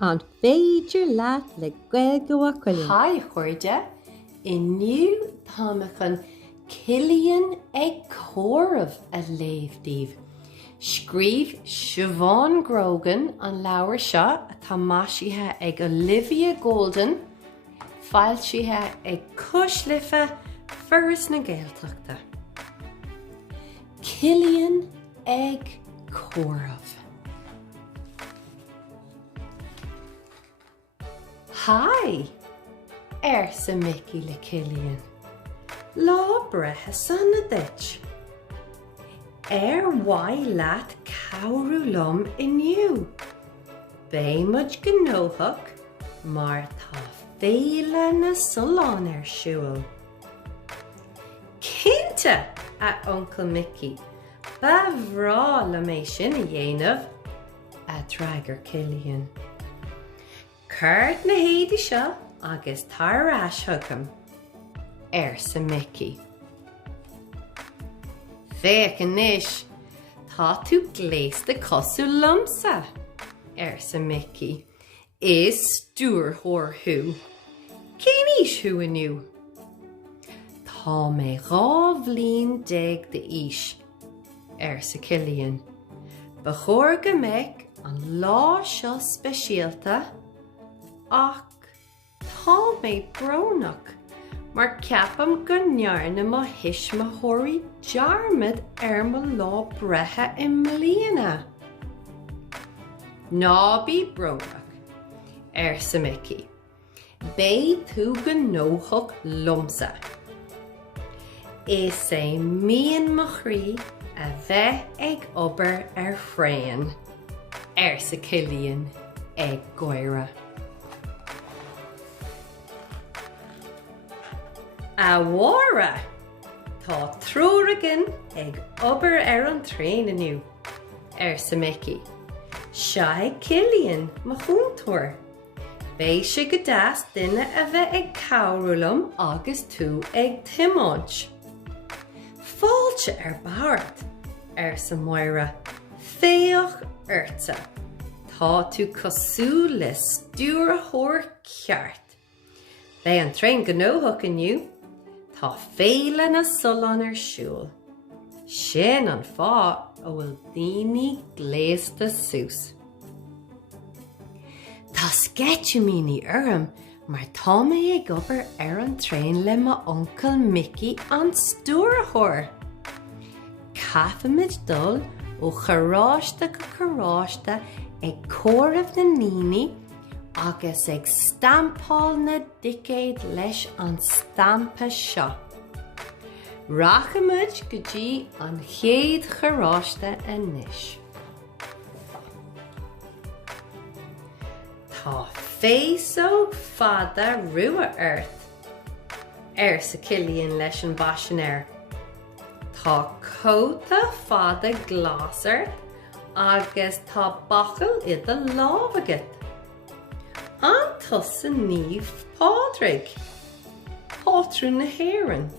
an féidir leat le gaeilge wacuilin. Hai chuirde, inniu támachan Cillian ag córamh a léamhdíobh. Scríb Siobhan Grogan an leabhar seo atá maisithe ag Olivia Golden, fáiltithe ag Coslifa Ferris na Gaeltachta. Cillian ag córamh. Hi, sa Mickey le Cillian. Lá brethe san na dit. Why leat cowrú lom inniu. Béimid gnóthach, mar tá féile na sulán siúil. Cínte a Uncle Mickey, ba bhrá le mé sin a dhéanamh, a draigear Cillian. Cairt na héadí seo agus tarrás thugam, sa Mickey. Féach inis, tá tú gléasta cosú lomsa, sa Mickey. Is stúrthórthú. Céníos thu aniu. Tá mé rá bhlín déag de ís, sa Cillian. Ba chóir go mbeidh an lá seo speisialta, ach tá mé bronnach, mar ceapam go nearna mo his mo thoirí dearmad mo lá brethe I mbliana. Nábí bronnach, sa Mickey. Bé tú go nóthach lomsa. Is é mian mo chrí a bheith ag obair phréan, sa Cillian ag goire. A mhóra, tá trúragan ag obair an tréin aniu, sa Mickey. Seo Cillian mo chúntóir. Bé sé go deas duine a bheith ag cowrúlam agus tú ag timáint. Fáilte bhart, sa Moira, féoch urta. Tá tú cosú le stúrthór ceart. Bé an tréin gnóthach aniu, tá féile na sulán siúil. Sin an fá a bhfuil daoine gléasta sús. Tá sceitiúmíní orm mar tá mé ag obair an tréin le mo Uncle Mickey an stúrthór. Caithfimid dul ó choráiste go choráiste ag córamh na níní agus ag stampáil na dicéad leis an stampa seo. Rachamid go dtí an chéad choráiste inis. Tá féasóg fada rua sa Cillian leis an baisin Tá cóta fada glasart agus tá bachal iad a lámh agat. An tusa níomh Pádraig, Pátrú na hÉireann.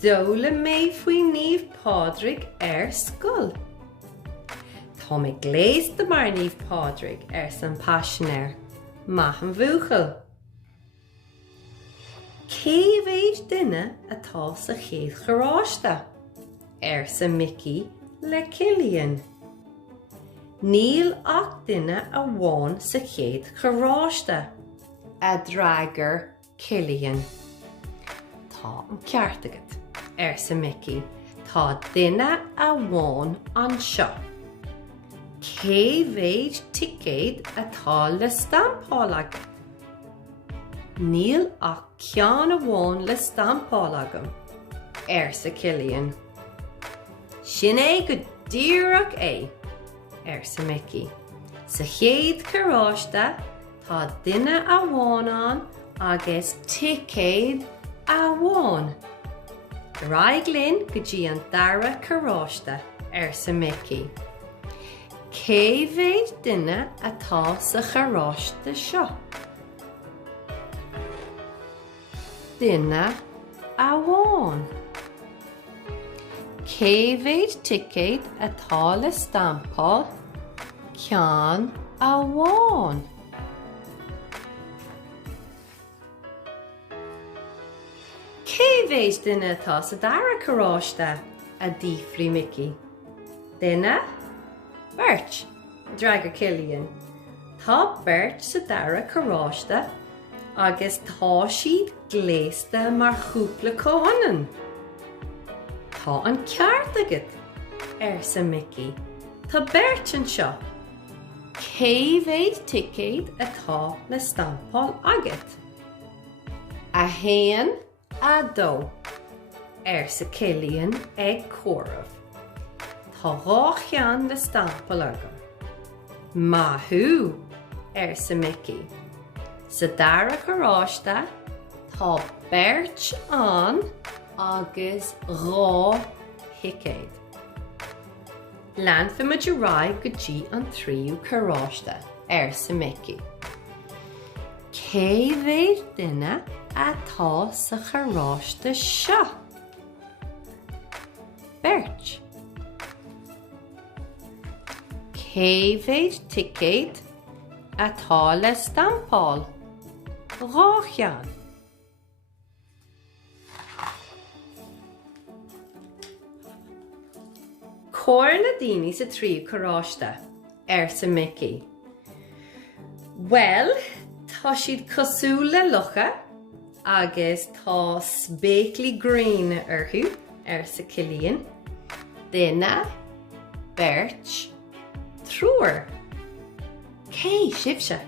Dóla mé faoi níomh Pádraig scoil. Tá mé gléasta mar níomh Pádraig san pasisinéir, maith an bhúchail. Cé bhéid duine atá sa chéad choráiste, sa Mickey le Cillian. Níl ach duine a bháin sa chéad choráiste, a draigear Cillian. Tá an ceart agat, sa Mickey. Tá duine a bháin an seo. Cé bhéid ticéad atá le stampáil agat. Níl ach ceann a bháin le stampáil agam, sa Cillian. Sin go díreach sa Mickey. Sa chéad choráiste tá duine a bháin an agus ticéad a bháin. Raiglinn go dtí an dara choráiste sa Mickey. Cé bhéid duine atá sa choráiste seo? Duine a bháin. Cé bhéid ticéad atá le stampáil? Ceann Aháin. Cé bhéis duine atá sa dara carráiste a dífrí Mickey? Duine? Bert, Draigr Cillian. Tá Bert sa dara carráiste agus tá siad gléasta mar chúpla cóhanan. Tá an ceart agat sa Mickey. Tá Bert an seo. Cé bhéid ticéad atá le stampáil agat? A héan a dó sa Cillian ag córamh. Tá rá cheann le stampáil agam. Maithú sa Mickey. Sa dara carráiste tá Bert an agus rá hicéid. Lean fa muid raibh go dtí an tríú carráiste sa Mickey. Cé bhéir duine atá sa carráiste seo? Bert. Cé bhéir ticéad atá le stampáil? Rá cheann. Cóir na daoine sa tríú carráiste sa Mickey. Well, tá siad cosú le lucha agus tá spéaclaí green orthú sa Cillian. Duine, Bert, trúr. Cé sibse?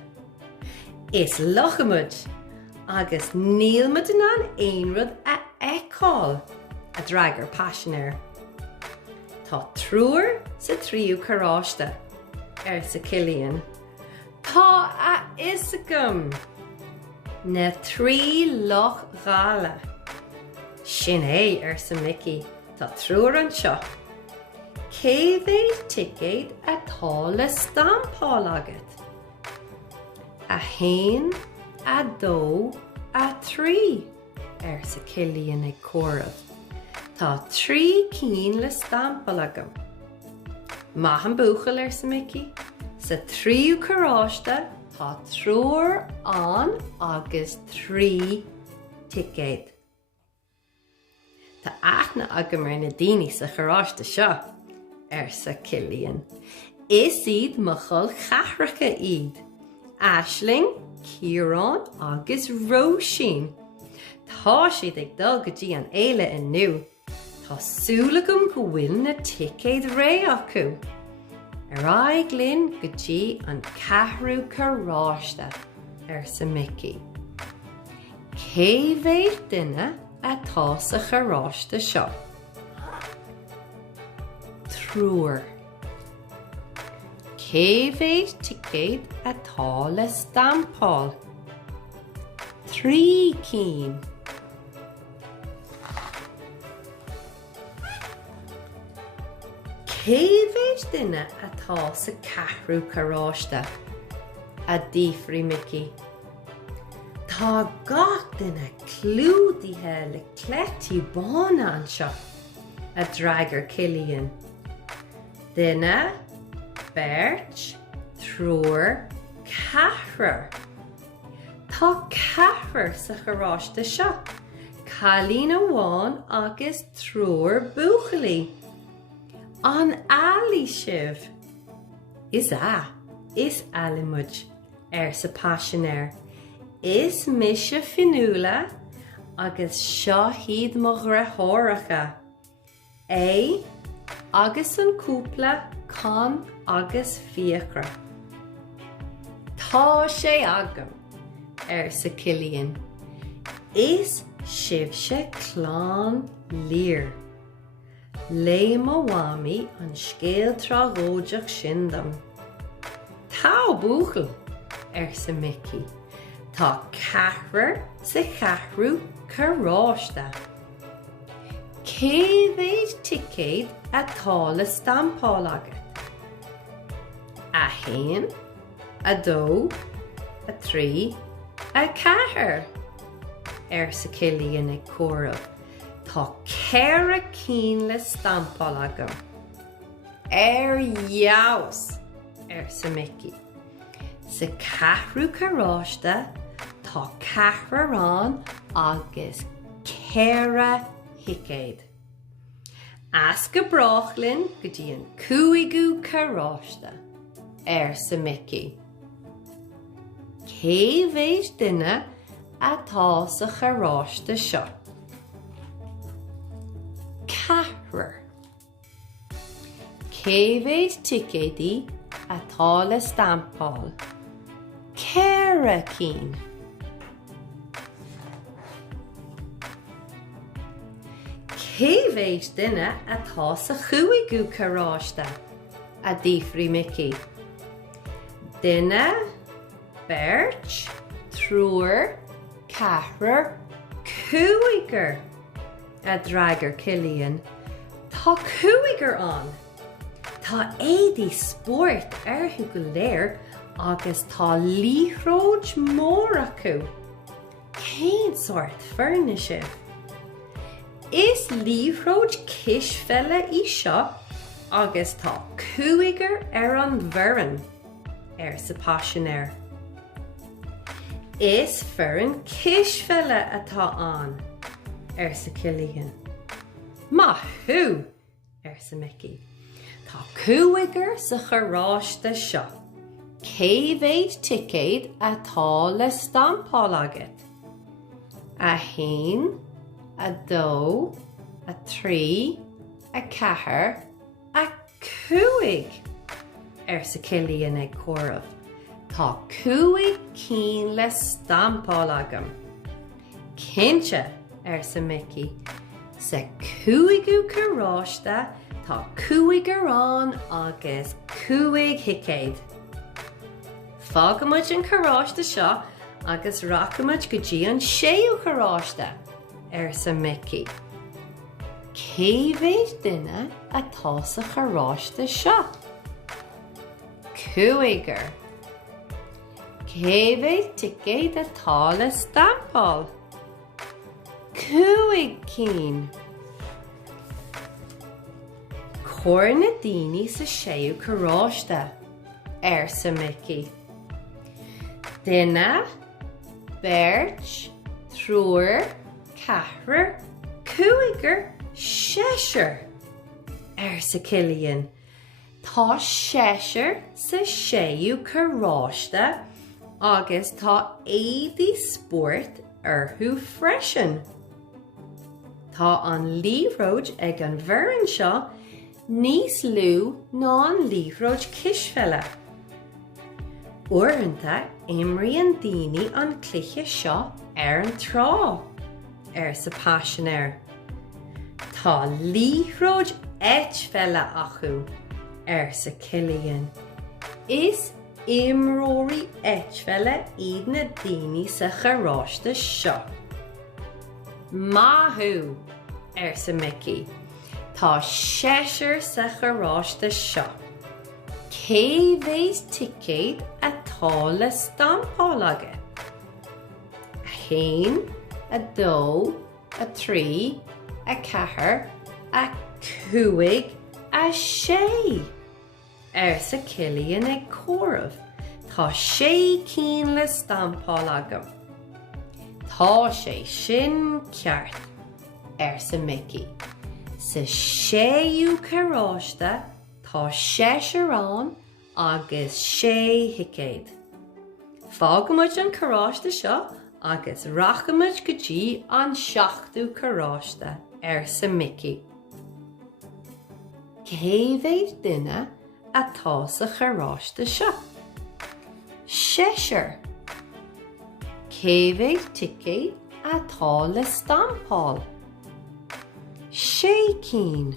Is lochamud agus níl muid an aonrad a eicáil a Draigr Passionaire. Tá trúr sa tríú carráiste sa Cillian. Tá a isagam na trí loch gála. Sin é sa Mickey. Tá trúr an seo. Cé bhéid ticéad atá le stampáil agat? A héan, a dó, a trí sa Cillian ag córamh. Tá trí cín le stampáil agam. Maith an buachal sa Mickey. Sa tríú carráiste tá trúr an agus trí ticéad. Tá aithne agam na daoine sa carráiste seo sa Cillian. Is iad mo chul chathracha iad. Aisling, Ciarán agus Róisín. Tá siad ag dul go dtí an éile inniu. Tásúlagam go bhfuil na ticéad ré acu. Aig linn go dtí an ceathrú carráiste sa Mickey. Cé bhéir duine atá sa carráiste seo? Trúr. Cé bhéir ticéad atá le stampáil? Trí cín. Cé bhéir duine atá sa ceathrú carráiste a dífrí Mickey? Tá gach duine clúdaithe le cleití bána an seo a Draigr Cillian. Duine, Bert, trúr, ceathrar. Tá ceathrar sa carráiste seo. Cailín amháin agus trúr buachalaí. An allí sibh. Is allimid sa Passionaire. Is mise finúla agus seo hiad mo rathóracha. Agus an cúpla con agus fiacra. Tá sé agam sa Cillian. Is sibse clán lír. Lé mo bhámaí an scéal tráthóideach sin dom. Tá buachal sa Mickey. Tá ceathrar sa cheathrú carráiste. Cé bhéid ticéad atá le stampáil agat? A héan, a dó, a trí, a ceathair sa Cillian ag córamh. Tá ceithre cín le stampáil agam. Jaos sa Mickey. Sa cathrú carráiste tá cathrarán agus céra hicéid. As go brachlinn go dtí an 15 carráiste sa Mickey. Cé bhéis duine atá sa carráiste seo? Cathrar. Cé bhéis ticéidí atá le stampáil? Céra cín. Cé bhéis duine atá sa 15 carráiste a dtíofrí Mickey? Duine, beirt, trúr, cathrar, 15 a ddraigear Cillian. Tá 15 an. Tá éadaí sport arthú go léir agus tá líthróid mór acu. Cén sort fearna sibh? Is líthróid cisfeile í seo agus tá 15 an bhfoireann sa Paisinéir. Is fearann cisfeile atá an sa Cillian. Maithú sa Mickey. Tá 15 sa carráiste seo. Cé bhéid ticéid atá le stampáil agat? A 1, a 2, a 3, a 4, a 15 sa Cillian ag comharbh. Tá 15 cín le stampáil agam. Cinnte sa Mickey. Sa 15 carráiste tá 15 an agus 15 hicéid. Fágamid an carráiste seo agus rachamid go dtí an 6 carráiste sa Mickey. Cé bhéis duine atá sa carráiste seo? 15. Cé bhéis ticéid atá le stampáil? 15 cín. Chóir na daoine sa 6 carráiste sa Mickey. Duine, beirt, trúr, cathrar, 15 séasar sa Cillian. Tá séasar sa 6 carráiste agus tá éadaí sport arthú freisin. Tá an líthróid ag an bhfoireann seo níos lú ná an líthróid cisfeile. Uaireanta imríonn daoine an cluiche seo an trá sa Paisinéir. Tá líthróid éitfeile acu sa Cillian. Is imróirí éitfeile iad na daoine sa carráiste seo? Maithú sa Mickey. Tá séasar sa carráiste seo. Cé bhéis ticéid atá le stampáil agat? A 1, a 2, a 3, a 4, a 15, a 6 sa Cillian ag comharbh. Tá 6 cín le stampáil agam. Tá sé sin ceart sa Mickey. Sa 6 carráiste tá séasar an agus 6 hicéid. Fágamid an carráiste seo agus rachamid go dtí an 7 carráiste sa Mickey. Cé bhéis duine atá sa carráiste seo? Séasar. Cé bhéis ticéid atá le stampáil? 6 cín.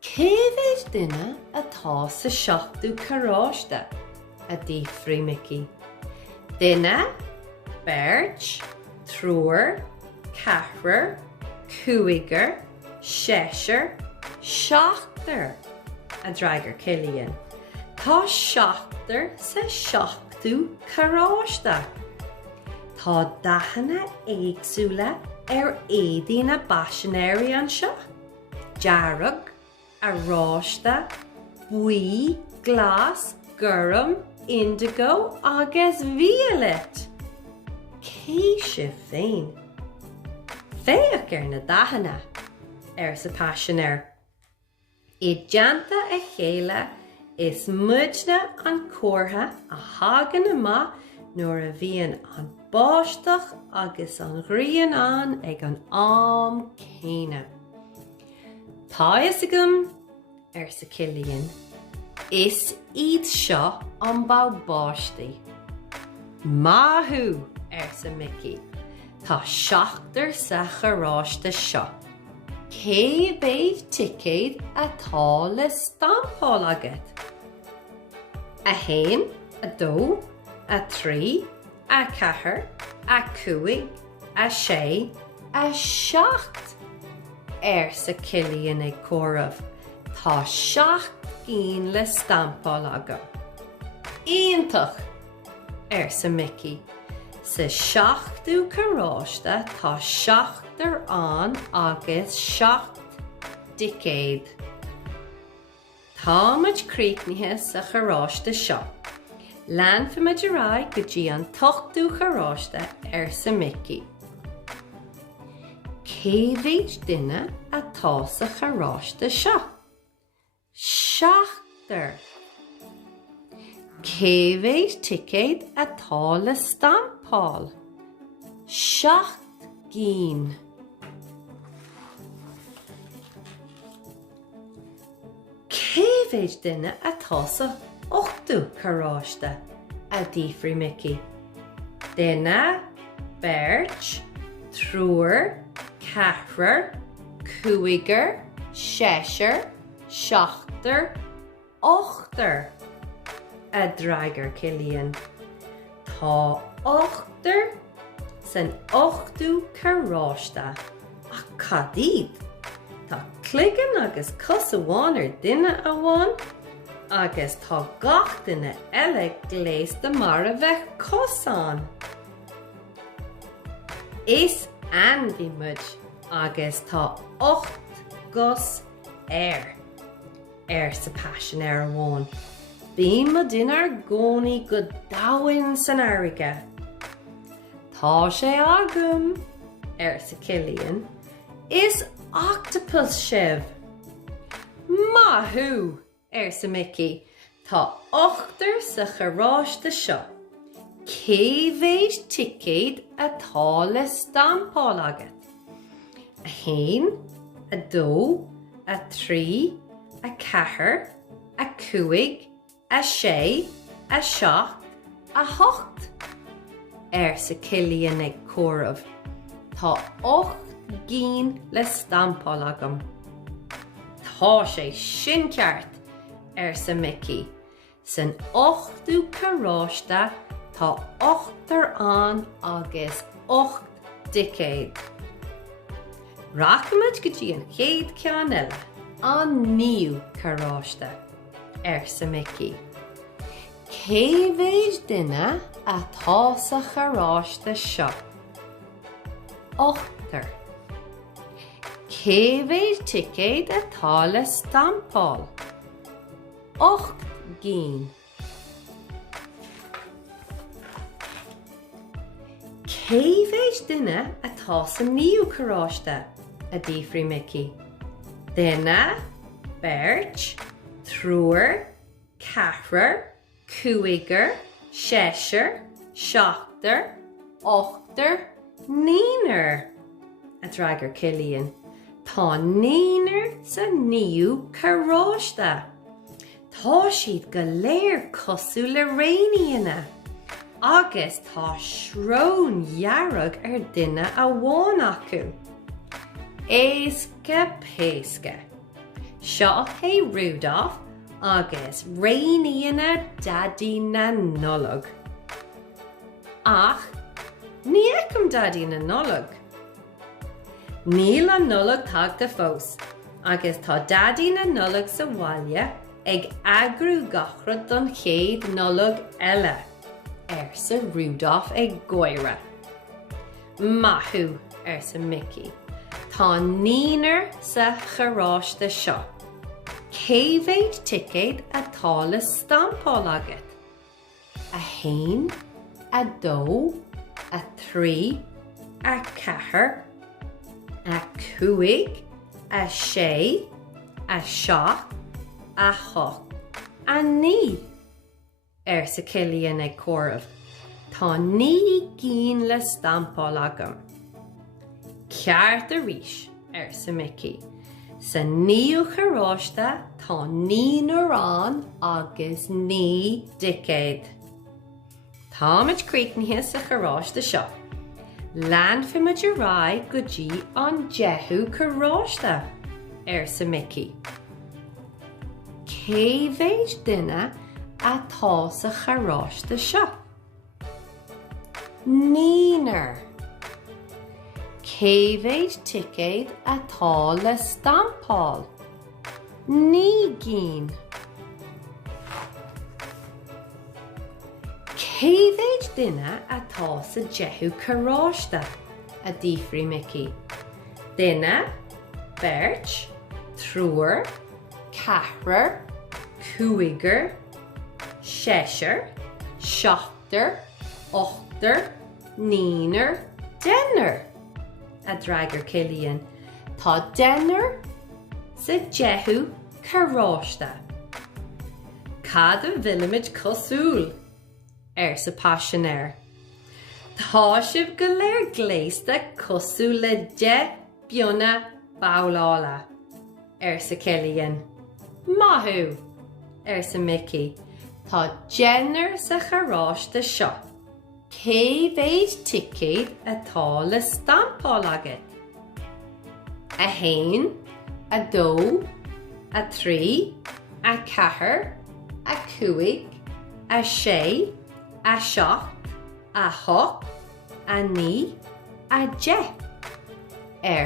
Cé bhéis duine atá sa 7 carráiste a dtíofrí Mickey? Duine, beirt, trúr, cathrar, 15, séasar, 7 a ddraigear Cillian. Tá 7 sa 7 carráiste. Tá daithne éagsúla éadaí na Paisinéirí an seo. Dearg, a ráiste, buí, glas, gurm, indigo agus violet. Céise féin. Féach na dahanna sa passionéir. I deanta a chéile is muidne an cuartha a hagan ama nuair a bhíonn an báisteach agus an ghrian an ag an am céine. Tá is agam sa Cillian is iad seo an bá báistí. Maithú sa Mickey tá seachtar sa chóráiste seo. Cé béid ticéad atá le stampáil agat? A hain, a dó, a trí, a chathair, a cúig, a sé, a seacht. Sa Cillian ag comhraibh, tá 7 le stampáil agam. Iontach sa Mickey. Sa 7ú carráiste tá 7 an agus 7 dicéad. Táid críochnithe sa chóráiste seo. Lean fuimead ará go dtí an 8ú carráiste sa Mickey. Cé bhéid duine atá sa chóráiste seo? 7. Cé bhéid ticéad atá le stampáil? 7. Cé bhéid duine atá sa 8ú carráiste a ddífrí Mickey? Duine, beirt, trúr, cahrair, cúigear, séisir, seachtar, 8. A draigear Cillian. Tá 8 san 8ú carráiste a cadíd. Tá cligan agus cos amháin ar duine amháin agus tá gach duine eile gléasta mar a bheith cosán. Is an bhí muid agus tá 8 gus sa passionéir amháin. Bhí mo duine ar gcónaí go dabhainn san airige. Tá sé agam sa Cillian. Is octopus sibh? Maithú sa Mickey. Tá 8 sa chóráiste seo. Cé bhéid ticéad atá le stampáil agat? A hain, a dó, a trí, a chathair, a cúig, a sé, a seacht, a 8. Sa Cillian ag comhraibh. Tá 8 le stampáil agam. Tá sé sin ceart sa Mickey. San 8ú carráiste tá 8 an agus 8 dicéad. Rachimid go dtí an chéad ceann eile an 9ú carráiste sa Mickey. Cé bhéid duine atá sa chóráiste seo? 8. Cé bhéid ticéad atá le stampáil? 8 gin. Cé bhéid duine atá sa 9ú carráiste a ddífrí Mickey? Duine, beirt, trúr, cahrair, cúigear, séisir, seachtar, 8, 9. A draigear Cillian. Tá 9 sa 9ú carráiste. Tá siad go léir cosú le réíine. Agus tá srón dhearag ar duine a bháin acu. Éasca péasca. Seo é Rudolph agus réíine daddy na nullag. Ach, ní ecem daddy na nullag. Níl an nullag tagta fós, agus tá daddy na nullag sa bhaile ag agrú gachrad don chéad nullag eile, sa Rudolph ag goire. Maithú sa Mickey. Tá 9 sa chóráiste seo. Céimhéid ticéid atá le stampáil agat. A hain, a dó, a trí, a cethair, a cúig, a sé, a seach, a hocht, a ní. Sa Cillian ag comhairmh. Tá ní cín le stampáil agam. Ceart arís sa Mickey. Sa níú choráiste tá ní narán agus ní dicéad. Táid críochnithe sa choráiste seo. Lean fiimiid a rá go dtí an 10 choráiste sa Mickey. Céimhéid duine atá sa choráiste seo. Níonar. Céimhéid ticéid atá le stampáil. Ní gcín. Céimhéid duine atá sa 10 choráiste a dtíofraí Mickey. Duine, beirt, trúr, cethrar, cúigear, séisir, seachtar, ochtar, níonar, dénar. A d'fhreagar Cillian. Tá dénar sa 10 choráiste. Cad a bhfuilimiid cosúil sa Paisinéir. Tá sibh go léir gléasta cosúil le 10 beanna bamhlála sa Cillian. Maithú sa Mickey. Tá dénar sa choráiste seo. Céimhéid ticéid atá le stampáil agat. A hain, a dó, a trí, a cethair, a cúig, a sé, a seach, a hocht, a ní, a 10.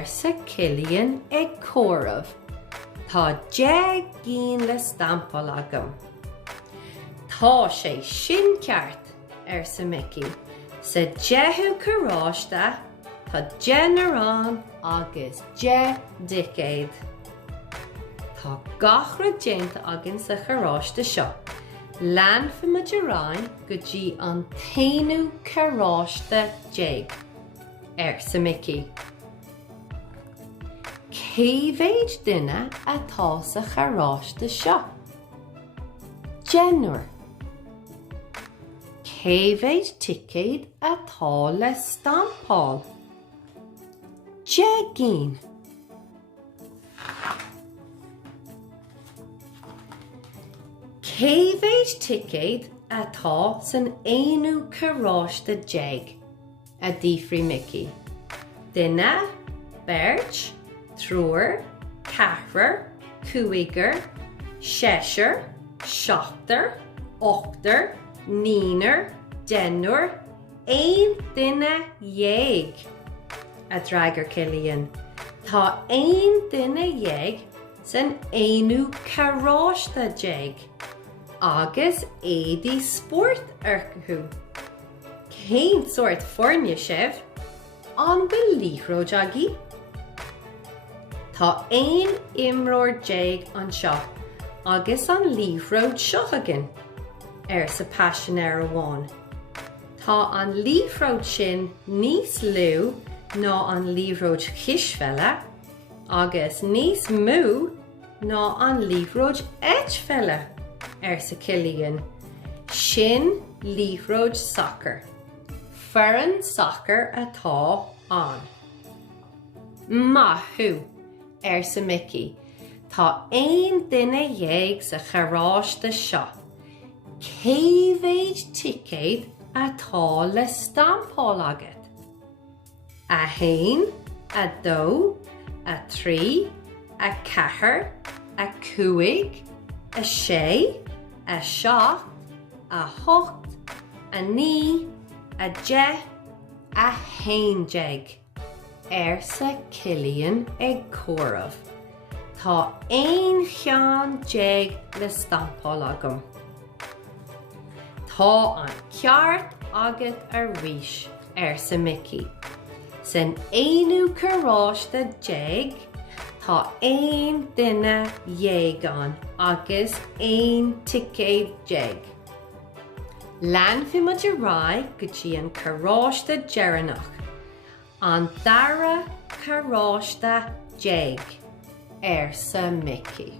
Sa Cillian ag comhairmh. Tá 10 cín le stampáil agam. Tá sé sin ceart sa Mickey. Sa 10 choráiste tá 10 narán agus 10 dicéad. Tá gachra déanta agan sa choráiste seo. Lean fiimiid a rá go dtí an 10 choráiste 10 sa Mickey. Céimhéid duine atá sa choráiste seo. Déanúir. Céimhéid ticéid atá le stampáil. 10 cín. Céimhéid ticéid atá san 1 choráiste 10 a dtíofraí Mickey. Duine, beirt, trúr, cethrar, cúigear, séisir, seachtar, ochtar, níonar, dénar, aon duine dhéag. A d'fhreagar Cillian. Tá aon duine dhéag san 1 choráiste 10. Agus éadaí sport orcathú. Cén sort forne sibh an go líthróid agaí. Tá aon imreoir 10 an seo, agus an líthróid seo agan sa Paisinéir amháin. Tá an líthróid sin níos lú ná an líthróid chisfeile, agus níos mú ná an líthróid éitfeile sa Cillian. Sin líthróid soccer. Foireann soccer atá an. Maithú sa Mickey. Tá aon duine dhéag sa choráiste seo. Céimhéid ticéid atá le stampáil agat. A hain, a dó, a trí, a cethair, a cúig, a sé, a seach, a hocht, a ní, a 10, a 11 sa Cillian ag comhairmh. Tá aon cheann 10 le stampáil agam. Tá an ceart agat arís sa Mickey. San 1 choráiste 10 Tá ein duine dhéagán agus ein ticéad déag. Lean fi muid a rá go dtí an carráiste dearannach, an dara carráiste déag sa Mickey.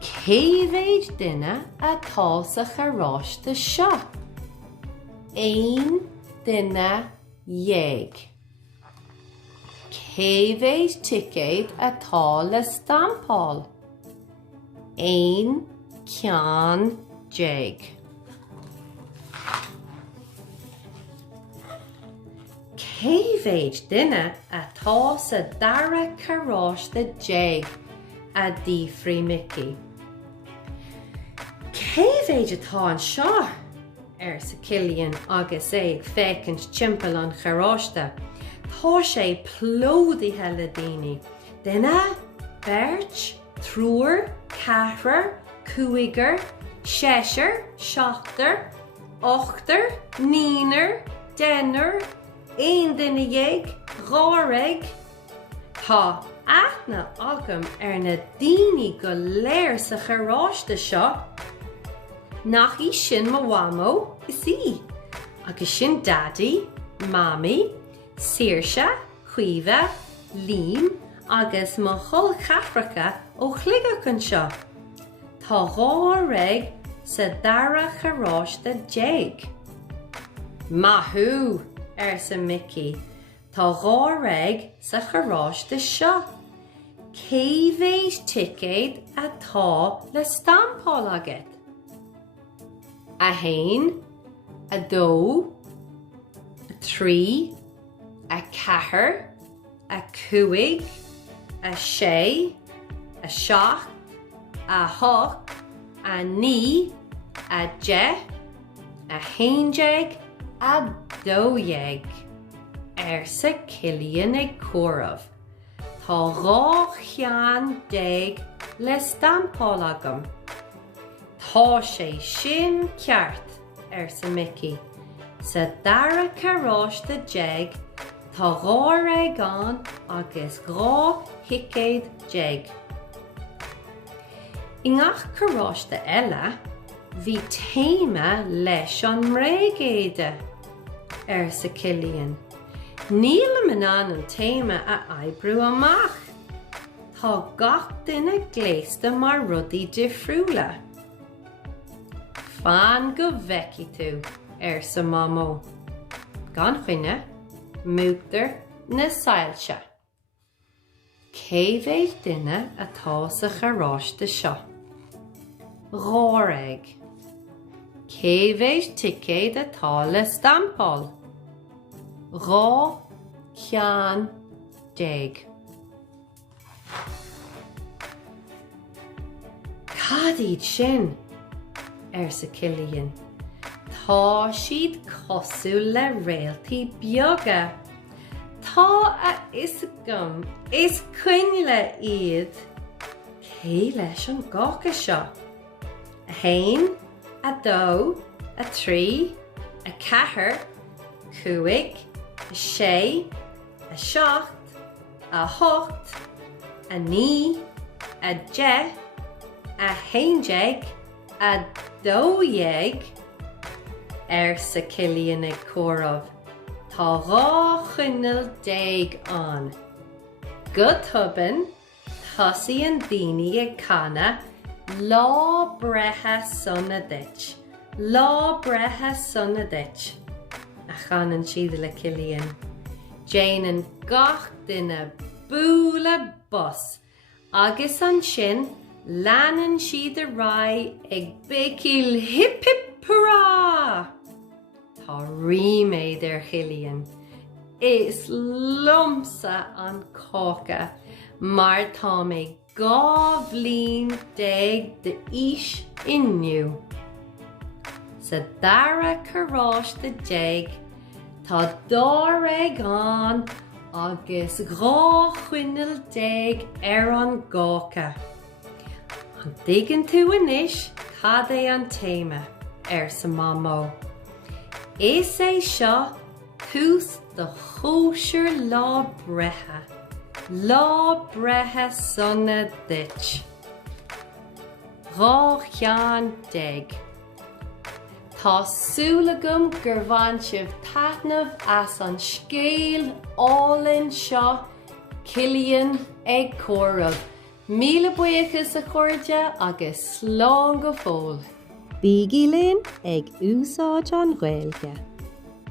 Céimhéid duine atá sa carráiste seo? Ein duine dhéag. Céimhéid ticéad atá le stampáil? Ein ceann déag. Céimhéid duine atá sa dara carráiste déag a dtí faoi Mickey. Céimhéid atá an seo? Sa Cillian agus ag fécint timpeall an carráiste. Tá sé plódaithe le daoine. Duine, beirt, trúr, ceathrar, cúigear, séisir, seachtar, ochtar, níonar, dénar, ein duine dhéag, ghóraig. Tá aithne agam na daoine go léir sa carráiste seo. Nach í sin mo bhamo is í, agus sin daddy, mami, Saoirse, Caoimhe, Liam agus mo chul Cathracha ó chluigeach an seo. Tá ghóraig sa dara carráiste déag. Mathú sa Mickey. Tá ghóraig sa carráiste seo. Céimhéid ticéad atá le stampáil agat? A hain, a dó, a trí, a ceathair, a cúig, a sé, a seach, a hoch, a ní, a de, a haindeag, a dódheag. Sa Cillian ag comhraibh. Tá dhá cheann déag le stampáil agam. Tá sé sin ceart sa Mickey. Sa dara carráiste déag tá ghóraigán agus ghó-thicéad déag. I ngach carráiste eile, bhí téime leis an mréigéide sa Cillian. Níl man an téime a oibriú amach. Tá gach duine gléasta mar rudaí difriúla. Fan go bheici tú sa mamó. Gan chuine, múgtar na sailse. Céimhéid duine atá sa carráiste seo? Ghóraig. Céimhéid ticéad atá le stampáil? Dhá cheann déag. Cad iad sin sa Cillian. Tá siad cosúil le réaltaí beaga. Tá a iscem is cuinle iad. Cé leis an gácha seo? A hain, a dó, a trí, a ceathair, cúig, a sé, a seacht, a hocht, a ní, a de, a haindeag, a dódheag. Sa Cillian ag comhraibh. Tá dhá chuinneal déag an. Go tubann, thosaigh an daoine ag canna lá breithe sonna dit. Lá breithe sonna dit. A chanan siad le Cillian. Déanann gach duine búla bus, agus an sin leanan siad a rá ag bicíl hip hip hurrá. Tá riméid Cillian. Is lumsa an cóca, mar tá mé gá bhliain déag de ís inniu. Sa dara carráiste déag, tá dóraigán agus dhá chuinneal déag an gácha. An dtuigeann tú anois cad é an téime sa mamó. Is é seo tús de chóisiir lá breithe, Lá brethe sanna dit. Rá chean deg. Tá súlagum gur bhain sibh taitneamh as an scéal álinn seo Cillian ag comhraibh. Míle buíochas a chuirde agus slán go fóil. Bígí linn ag úsáid an Ghaeilge.